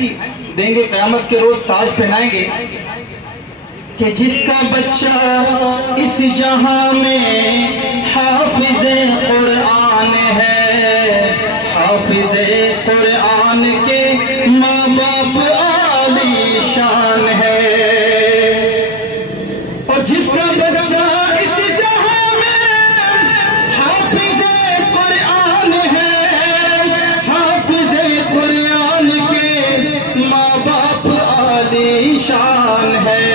جی دیں گے، قیامت کے روز تاج پہنائیں گے کہ جس کا بچہ اس جہاں میں حافظ قرآن ہے، حافظ قرآن کے ماں باپ عالی شان ہے، اور جس کا بچہ اس جہاں میں حافظ قرآن ہے، حافظ قرآن کے ماں باپ عالی شان ہے،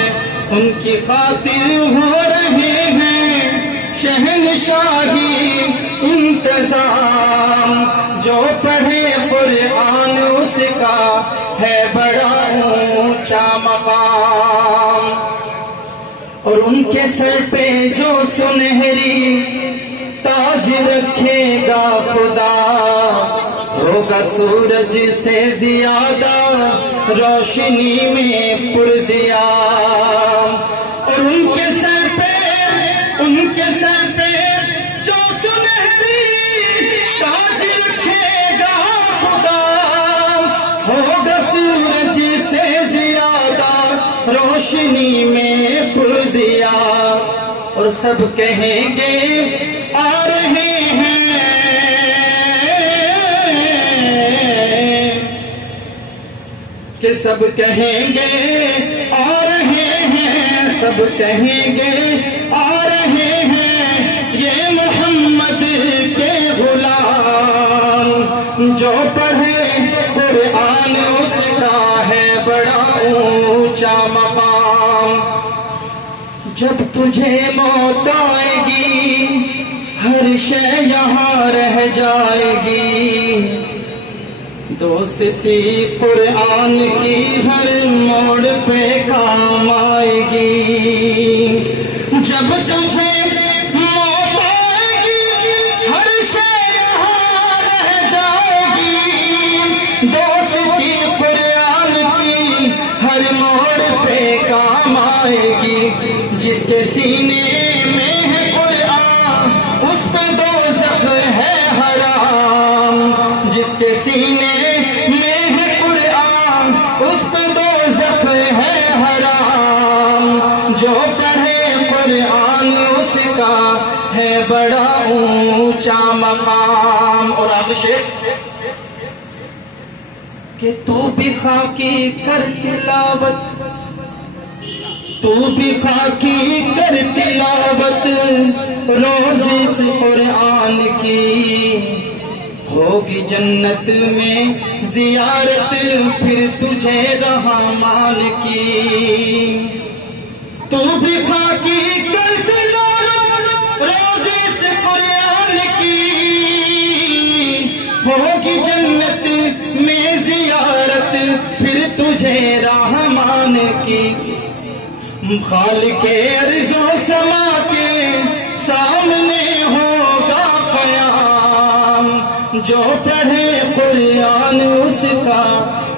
ان کی خاطر ہو رہے ہیں شہنشاہی انتظام، جو پڑھے قرآن اس کا ہے بڑا اونچا مقام، اور ان کے سر پہ جو سنہری تاج رکھے گا خدا، ہوگا سورج سے زیادہ روشنی میں پرضیا، اور ان کے سر پہ جو سنہری تاج رکھے گا خدا، ہوگا سورج سے زیادہ روشنی میں پرضیا، اور سب کہیں گے آ رہے ہیں، کہ سب کہیں گے آ رہے ہیں، سب کہیں گے آ رہے ہیں یہ محمد کے غلام، جو پڑھے قرآن اس کا ہے بڑا اونچا مقام، جب تجھے موت آئے گی ہر شے یہاں رہ جائے گی، دوستی قرآن کی ہر موڑ پہ کام آئے گی، جب تجھے موت آئے گی ہر شے یہاں رہ جائے گی، دوستی قرآن کی ہر موڑ پہ کام آئے گی، جس کے سینے میں ہے قرآن اس پہ دوزخ ہے حرام، جس کے سینے میں ہے قرآن اس پہ دوزخ ہے حرام، جو پڑھے قرآن اس کا ہے بڑا اونچا مقام، اور آگے شعر کہ تو بھی خاکی کر تلاوت، تو بھی خاکی کر تلاوت روز اس قرآن کی، ہوگی جنت میں زیارت پھر تجھے رحمان کی، تو بھی خاکی کر تلاوت روز اس قرآن کی، ہوگی جنت میں زیارت پھر تجھے رحمان کی، خالق ارض و سما کے سامنے ہوگا قیام، جو پڑھے قرآن اس کا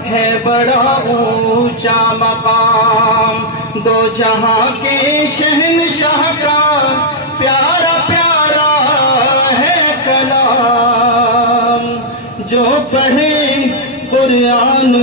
ہے بڑا اونچا مقام، دو جہاں کے شہنشاہ کا پیارا پیارا ہے کلام، جو پڑھے قرآن